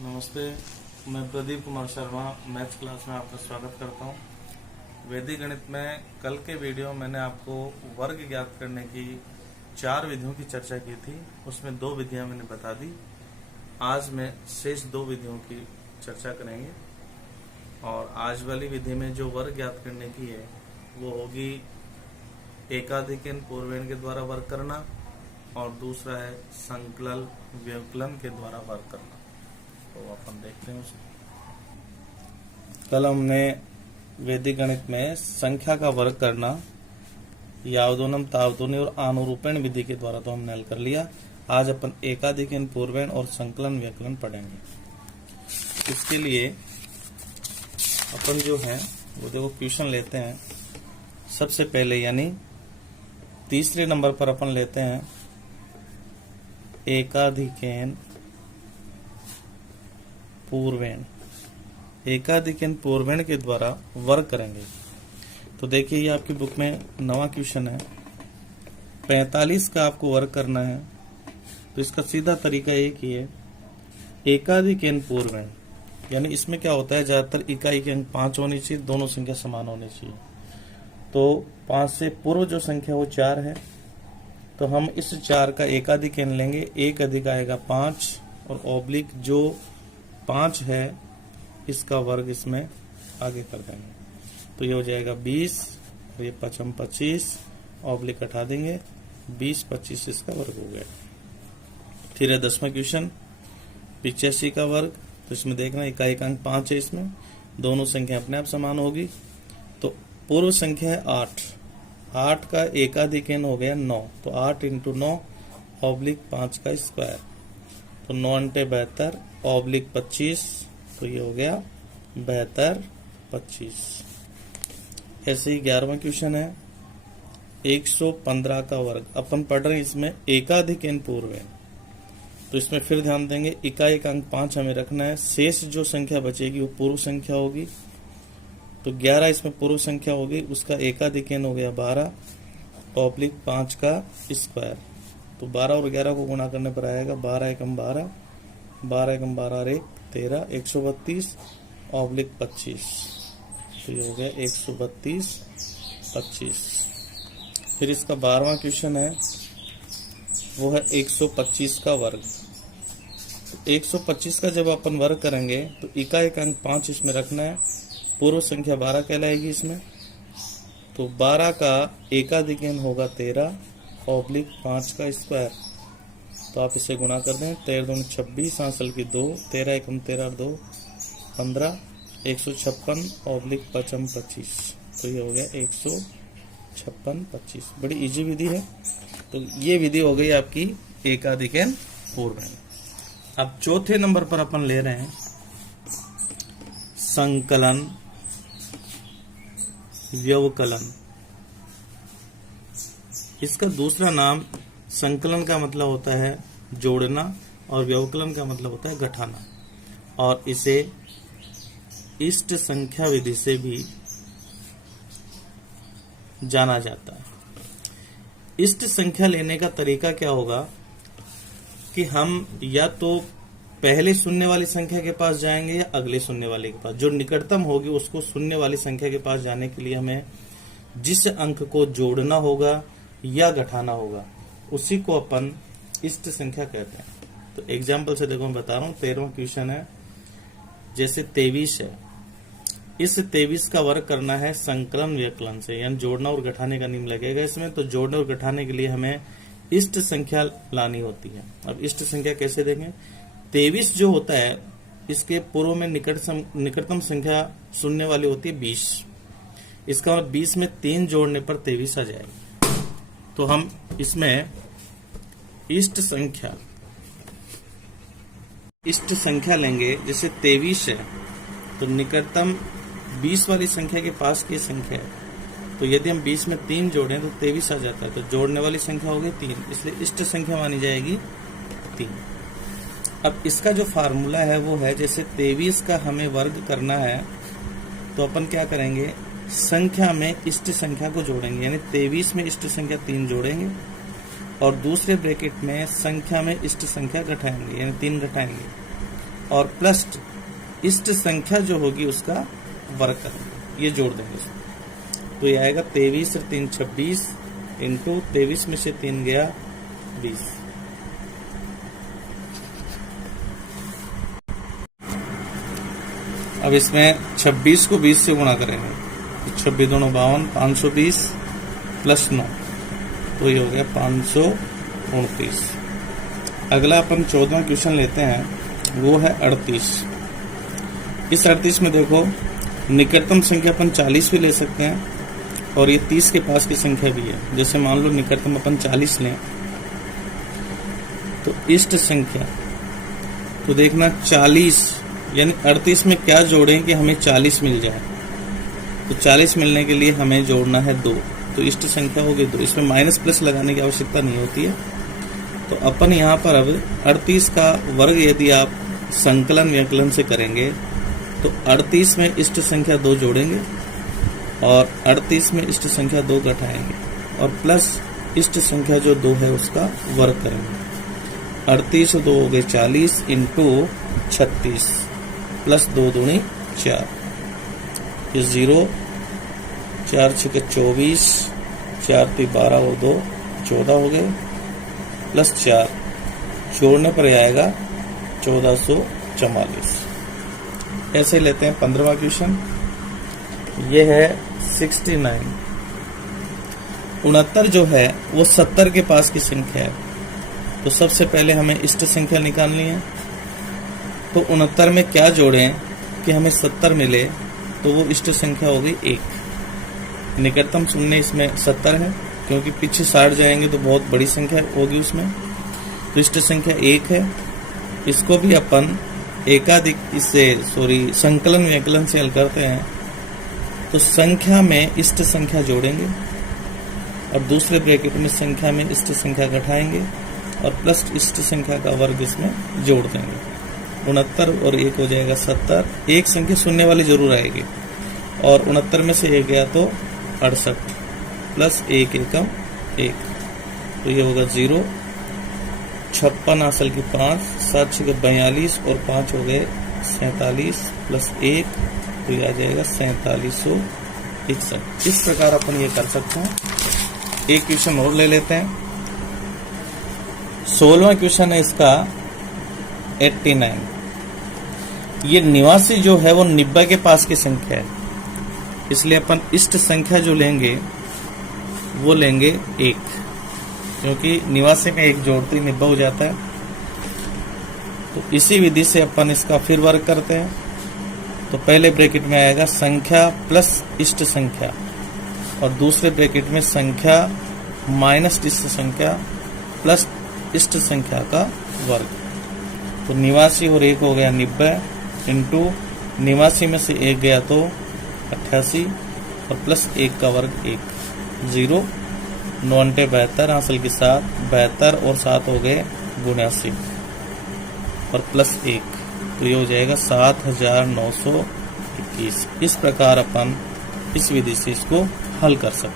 नमस्ते, मैं Pradeep Kumar Sharma maths class में आपका स्वागत करता हूं। वैदिक गणित में कल के वीडियो मैंने आपको वर्ग ज्ञात करने की 4 विधियों की चर्चा की थी। उसमें 2 विधियां मैंने बता दी। आज मैं शेष 2 विधियों की चर्चा करेंगे और आज वाली विधि में जो वर्ग ज्ञात करने की है वो होगी एकाधिकन पूर्वेण के द्वारा वर्ग करना और दूसरा है संकलन व्यवकलन के द्वारा वर्ग करना। तो अपन देखते हैं उसे। कल हमने वैदिक गणित में संख्या का वर्ग करना यावदोनम तावदोनि और आनुरूपेण विधि के द्वारा तो हमने हल कर लिया। आज अपन एकाधिकन पूर्वेण और संकलन व्यवकलन पढ़ेंगे। इसके लिए अपन जो है वो देखो क्वेश्चन लेते हैं। सबसे पहले यानी तीसरे नंबर पर अपन लेते हैं एकाधिकन पूर्वेण। एकाधिकन पूर्वेण के द्वारा वर्ग करेंगे। तो देखिए ये आपकी बुक में नवा क्वेश्चन है। 45 का आपको वर्ग करना है। तो इसका सीधा तरीका एक ही है, एकाधिकन पूर्वेण। यानी इसमें क्या होता है, ज्यादातर इकाई के अंक 5 होनी चाहिए, दोनों संख्या समान होनी चाहिए। तो 5 से पूर्व जो संख्या वो 4 है, तो हम इस 4 का एकाधिकन लेंगे। एक अधिक आएगा 5 और ऑब्लिक जो 5 है इसका वर्ग इसमें आगे कर देंगे। तो ये हो जाएगा 20 और ये 5 25 ऑब्लिक हटा देंगे, 20 25 इसका वर्ग हो गया। फिर है 10वां क्वेश्चन 85 का वर्ग। तो इसमें देखना इकाई का अंक 5 है, इसमें दोनों संख्या अपने आप समान होगी। तो पूर्व संख्या है 8 का एकाधिकन हो गया 9। तो 8 × 9 ऑब्लिक 5 का स्क्वायर। तो 9 × 72 ऑब्लिक 25। तो ये हो गया 72 25। ऐसे ही 11वां क्वेश्चन है 115 का वर्ग। अपन पढ़ रहे हैं इसमें एकाधिकन पूर्वेण। तो इसमें फिर ध्यान देंगे इकाई का अंक 5 हमें रखना है। शेष जो संख्या बचेगी वो पूर्व संख्या होगी। तो 11 इसमें पूर्व संख्या होगी, उसका एकाधिकन हो गया 12 ऑब्लिक 5 का स्क्वायर। तो 12 और 11 को गुणा करने पर आएगा 12 एकम 12, 12 एकम 12 और 1 13, 132 ऑब्लिक 25। तो ये हो गया 132 25। फिर इसका 12वां क्वेश्चन है वो है 125 का वर्ग। 125 का जब अपन वर्ग करेंगे तो इकाई का अंक 5 इसमें रखना है। पूर्व संख्या 12 कहलाएगी इसमें। तो 12 का एकाधिकन होगा 13 ऑब्लिक 5 का स्क्वायर। तो आप इसे गुणा कर दें, 13 दूनी 26 हासिल की 2, 13 एकम 13 और 2 15, 156 ऑब्लिक 5 25। तो ये हो गया 156 25। बड़ी इजी विधि है। तो ये विधि हो गई आपकी एकाधिकन पूर्वेण। अब चौथे नंबर पर अपन ले रहे हैं संकलन व्यवकलन। इसका दूसरा नाम संकलन का मतलब होता है जोड़ना और व्यवकलन का मतलब होता है घटाना। और इसे इष्ट संख्या विधि से भी जाना जाता है। इष्ट संख्या लेने का तरीका क्या होगा कि हम या तो पहले शून्य वाली संख्या के पास जाएंगे या अगले शून्य वाले के पास। जो निकटतम होगी उसको शून्य वाली संख्या के पास जाने के लिए हमें जिस अंक को जोड़ना होगा या घटाना होगा उसी को अपन इष्ट संख्या कहते हैं। तो एग्जाम्पल से देखो मैं बता रहा हूँ। 13वां क्वेश्चन है जैसे 23 है। इस 23 का वर्ग करना है संकलन व्यवकलन से, यानी जोड़ना और घटाने का नियम लगेगा इसमें। तो जोड़ने और घटाने के लिए हमें इष्ट संख्या लानी होती है। अब इष्ट संख्या कैसे देंगे? 23 जो होता है इसके पूर्व में निकटतम संख्या शून्य वाली होती है 20। इसका मतलब 20 में 3 जोड़ने पर 23 आ जाएगी। तो हम इसमें इष्ट संख्या लेंगे। जैसे 23 है तो निकटतम 20 वाली संख्या के पास की संख्या है। तो यदि हम 20 में 3 जोड़ें तो 23 आ जाता है। तो जोड़ने वाली संख्या होगी 3, इसलिए इष्ट संख्या मानी जाएगी 3। अब इसका जो फार्मूला है वो है जैसे 23 का हमें वर्ग करना है तो अपन क्या करेंगे, संख्या में इष्ट संख्या को जोड़ेंगे। यानी 23 में इष्ट संख्या 3 जोड़ेंगे और दूसरे ब्रैकेट में संख्या में इष्ट संख्या घटाएंगे, यानी 3 घटाएंगे। और प्लस इष्ट संख्या जो होगी उसका वर्ग करेंगे, ये जोड़ देंगे उसमें। तो ये आएगा 23 और 3 26 इंटू 23 में से 3 गया 20। अब इसमें 26 को 20 से गुणा करेंगे, तो 26 दूनी 52, 520 प्लस 9, तो ये हो गया 529। अगला अपन 14वां क्वेश्चन लेते हैं, वो है 38। इस 38 में देखो निकटतम संख्या अपन 40 भी ले सकते हैं और ये 30 के पास की संख्या भी है। जैसे मान लो निकटतम अपन 40 लें, तो इष्ट संख्या तो देखना 40 यानी 38 में क्या जोड़ें कि हमें 40 मिल जाए। तो 40 मिलने के लिए हमें जोड़ना है 2, तो इष्ट संख्या होगी 2। इसमें माइनस प्लस लगाने की आवश्यकता नहीं होती है। तो अपन यहाँ पर अब 38 का वर्ग यदि आप संकलन व्यंकलन से करेंगे तो 38 में इष्ट संख्या 2 जोड़ेंगे और 38 में इष्ट संख्या 2 घटाएंगे और प्लस इष्ट संख्या जो 2 है उसका वर्ग करेंगे। 38 और 2 हो गए 40 इंटू 36 प्लस 2 दूनी 4, ये 0, 4 6 24, 4 3 12 और 2 14 हो गए, प्लस 4 जोड़ने पर आएगा 1444। ऐसे लेते हैं 15वां क्वेश्चन, ये है 69। 69 जो है वो 70 के पास की संख्या है। तो सबसे पहले हमें इष्ट संख्या निकालनी है। तो 69 में क्या जोड़ें कि हमें 70 मिले, तो वो इष्ट संख्या होगी 1। निकटतम शून्य इसमें 70 है, क्योंकि पीछे 60 जाएंगे तो बहुत बड़ी संख्या होगी उसमें। तो इष्ट संख्या 1 है। इसको भी अपन संकलन व्यंकलन से हल करते हैं। तो संख्या में इष्ट संख्या जोड़ेंगे और दूसरे ब्रैकेट में संख्या में इष्ट संख्या घटाएंगे और प्लस इष्ट संख्या का वर्ग इसमें जोड़ देंगे। 69 और 1 हो जाएगा 70। एक संख्या शून्य वाली जरूर आएगी और 69 में से 1 गया तो 68 प्लस 1 एकम 1, तो ये होगा 0। 56 असल की 5, 7 6 42 और 5 हो गए 47 प्लस 1, तो ये आ जाएगा 4761। इस प्रकार अपन ये कर सकते हैं। एक क्वेश्चन और ले लेते हैं। 16वां क्वेश्चन है इसका 89। ये 89 जो है वो 90 के पास की संख्या है, इसलिए अपन इष्ट संख्या जो लेंगे वो लेंगे 1, क्योंकि 89 में 1 जोड़ते ही 90 हो जाता है। तो इसी विधि से अपन इसका फिर वर्ग करते हैं। तो पहले ब्रैकेट में आएगा संख्या प्लस इष्ट संख्या और दूसरे ब्रैकेट में संख्या माइनस इष्ट संख्या प्लस इष्ट संख्या का वर्ग। तो 89 और 1 हो गया 90 इंटू 89 में से 1 गया तो 88 और प्लस 1 का वर्ग 1, 0। 9 72 हासिल के 7, 72 और 7 हो गए 79 और प्लस 1, तो ये हो जाएगा 7921। इस प्रकार अपन इस विधि से इसको हल कर सकते हैं।